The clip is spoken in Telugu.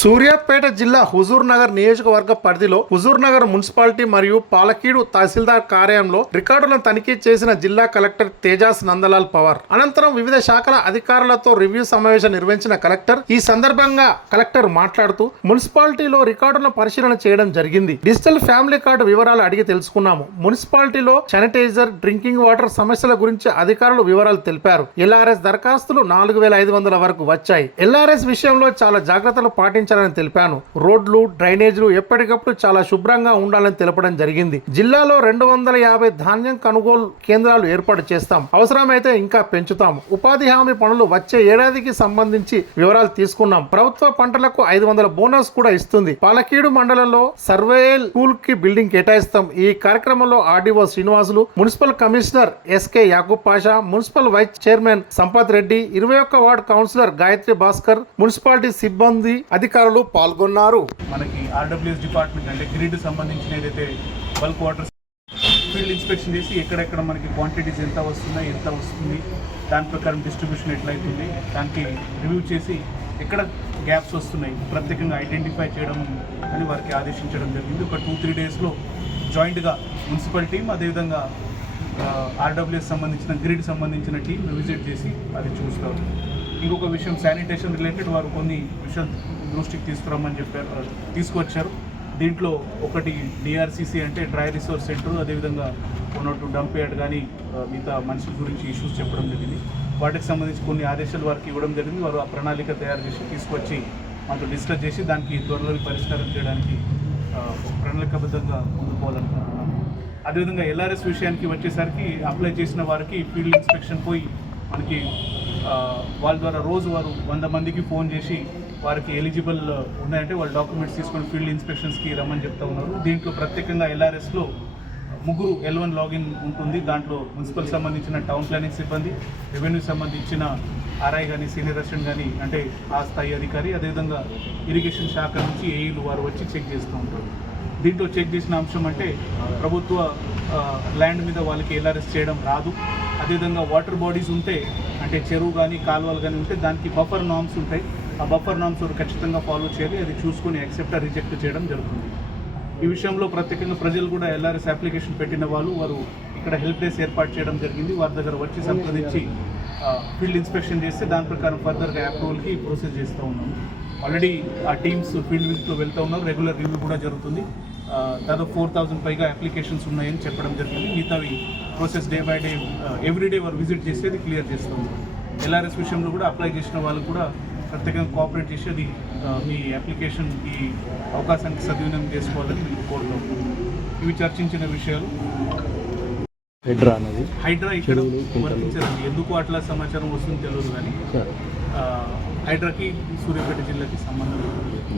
సూర్యాపేట జిల్లా హుజూర్ నగర్ నియోజకవర్గ పరిధిలో హుజూర్ నగర్ మున్సిపాలిటీ మరియు పాలకీడు తహసీల్దార్ కార్యాలయంలో రికార్డులను తనిఖీ చేసిన జిల్లా కలెక్టర్ తేజాస్ నందలాల్ పవార్. అనంతరం వివిధ శాఖల అధికారులతో రివ్యూ సమావేశం నిర్వహించిన కలెక్టర్ ఈ సందర్భంగా కలెక్టర్ మాట్లాడుతూ మున్సిపాలిటీలో రికార్డులను పరిశీలన చేయడం జరిగింది. డిజిటల్ ఫ్యామిలీ కార్డు వివరాలు అడిగి తెలుసుకున్నాము. మున్సిపాలిటీలో శానిటైజర్, డ్రింకింగ్ వాటర్ సమస్యల గురించి అధికారులు వివరాలు తెలిపారు. ఎల్ఆర్ఎస్ దరఖాస్తులు 4500 వరకు వచ్చాయి. ఎల్ఆర్ఎస్ విషయంలో చాలా జాగ్రత్తలు పాటించాలని తెలిపాను. రోడ్లు, డ్రైనేజీలు ఎప్పటికప్పుడు చాలా శుభ్రంగా ఉండాలని తెలపడం జరిగింది. జిల్లాలో 250 ధాన్యం కొనుగోలు కేంద్రాలు ఏర్పాటు చేస్తాం. అవసరమైతే ఇంకా పెంచుతాం. ఉపాధి హామీ పనులు వచ్చే ఏడాదికి సంబంధించి వివరాలు తీసుకున్నాం. ప్రభుత్వ పంటలకు 500 బోనస్ కూడా ఇస్తుంది. పాలకీడు మండలంలో సర్వేయల్ స్కూల్ కి బిల్డింగ్ కేటాయిస్తాం. ఈ కార్యక్రమంలో RDO Srinivasulu, municipal commissioner SK Yakub Pasha, municipal vice chairman Sampath Reddy, 21వ ward councillor Gayatri Bhaskar, municipality సిబ్బంది, అధికారులు పాల్గొన్నారు. మనకి ఆర్డబ్ల్యూఎస్ డిపార్ట్మెంట్ అంటే గ్రిడ్ సంబంధించిన ఏదైతే బల్క్ వాటర్ ఫీల్డ్ ఇన్స్పెక్షన్ చేసి ఎక్కడెక్కడ మనకి క్వాంటిటీస్ ఎంత వస్తున్నాయి, ఎంత వస్తుంది, దాని ప్రకారం డిస్ట్రిబ్యూషన్ ఎట్లయితుంది, దానికి రివ్యూ చేసి ఎక్కడ గ్యాప్స్ వస్తున్నాయి ప్రత్యేకంగా ఐడెంటిఫై చేయడం అని వారికి ఆదేశించడం జరిగింది. ఒక 2-3 డేస్లో జాయింట్గా మున్సిపల్ టీం, అదేవిధంగా ఆర్డబ్ల్యూఎస్ సంబంధించిన గ్రిడ్ సంబంధించిన టీం విజిట్ చేసి అది చూస్తారు. ఇంకొక విషయం, శానిటేషన్ రిలేటెడ్ వారు కొన్ని విషయాలు దృష్టికి తీసుకురమ్మని చెప్పారు, తీసుకొచ్చారు. దీంట్లో ఒకటి డిఆర్సీసీ అంటే డ్రై రిసోర్స్ సెంటర్, అదేవిధంగా ఉన్నట్టు డంప్ యార్డ్ కానీ మిగతా మనుషుల గురించి ఇష్యూస్ చెప్పడం జరిగింది. వాటికి సంబంధించి కొన్ని ఆదేశాలు వారికి ఇవ్వడం జరిగింది. వారు ఆ ప్రణాళిక తయారు చేసి తీసుకొచ్చి మనతో డిస్కస్ చేసి దానికి త్వరలో పరిష్కారం చేయడానికి ప్రణాళికాబద్ధంగా ముందుకు పోవాలనుకుంటున్నాము. అదేవిధంగా ఎల్ఆర్ఎస్ విషయానికి వచ్చేసరికి అప్లై చేసిన వారికి ఫీల్డ్ ఇన్స్పెక్షన్ పోయి మనకి వాళ్ళ ద్వారా రోజు వారు 100 మందికి ఫోన్ చేసి వారికి ఎలిజిబుల్ ఉన్నాయంటే వాళ్ళ డాక్యుమెంట్స్ తీసుకొని ఫీల్డ్ ఇన్స్పెక్షన్స్కి రమ్మని చెప్తా ఉన్నారు. దీంట్లో ప్రత్యేకంగా ఎల్ఆర్ఎస్లో 3 L1 లాగిన్ ఉంటుంది. దాంట్లో మున్సిపల్ సంబంధించిన టౌన్ ప్లానింగ్ సిబ్బంది, రెవెన్యూ సంబంధించిన ఆర్ఐ కానీ, సీనియర్ అసిస్టెంట్ కానీ అంటే ఆ స్థాయి అధికారి, అదేవిధంగా ఇరిగేషన్ శాఖ నుంచి ఏఈలు వారు వచ్చి చెక్ చేస్తూ ఉంటారు. దీంట్లో చెక్ చేసిన అంశం అంటే ప్రభుత్వ ల్యాండ్ మీద వాళ్ళకి ఎల్ఆర్ఎస్ చేయడం రాదు. అదేవిధంగా వాటర్ బాడీస్ ఉంటే అంటే చెరువు కానీ, కాలువలు కానీ ఉంటే దానికి బఫర్ నామ్స్ ఉంటాయి. ఆ బఫర్ నామ్స్ ఖచ్చితంగా ఫాలో చేయాలి. అది చూసుకొని యాక్సెప్ట్ రిజెక్ట్ చేయడం జరుగుతుంది. ఈ విషయంలో ప్రత్యేకంగా ప్రజలు కూడా ఎల్ఆర్ఎస్ అప్లికేషన్ పెట్టిన వారు ఇక్కడ హెల్ప్ డెస్క్ ఏర్పాటు చేయడం జరిగింది. వారి దగ్గర వచ్చి సంప్రదించి ఫీల్డ్ ఇన్స్పెక్షన్ చేస్తే దాని ప్రకారం ఫర్దర్గా అప్రూవల్కి ప్రొసీజ్ చేస్తూ ఉన్నాము. ఆల్రెడీ ఆ టీమ్స్ ఫీల్డ్ విజిట్లో వెళ్తూ ఉన్నారు. రెగ్యులర్ రివ్యూ కూడా జరుగుతుంది. దాదాపు 4000 పైగా అప్లికేషన్స్ ఉన్నాయని చెప్పడం జరిగింది. మిగతావి process day by day everyday వారు విజిట్ చేసి అది క్లియర్ చేస్తూ ఉన్నారు. ఎల్ఆర్ఎస్ విషయంలో కూడా అప్లై చేసిన వాళ్ళకు కూడా ప్రత్యేకంగా కోఆపరేట్ చేసి అది మీ అప్లికేషన్ ఈ అవకాశానికి సద్వినియోగం చేసుకోవాలని మేము కోరుతూ ఉన్నాం. ఇవి చర్చించిన విషయాలు. హైడ్రా ఇక్కడ వర్తించదండి. ఎందుకు అట్లా సమాచారం వస్తుందో తెలియదు, కానీ హైడ్రాకి సూర్యాపేట జిల్లాకి సంబంధం లేదు.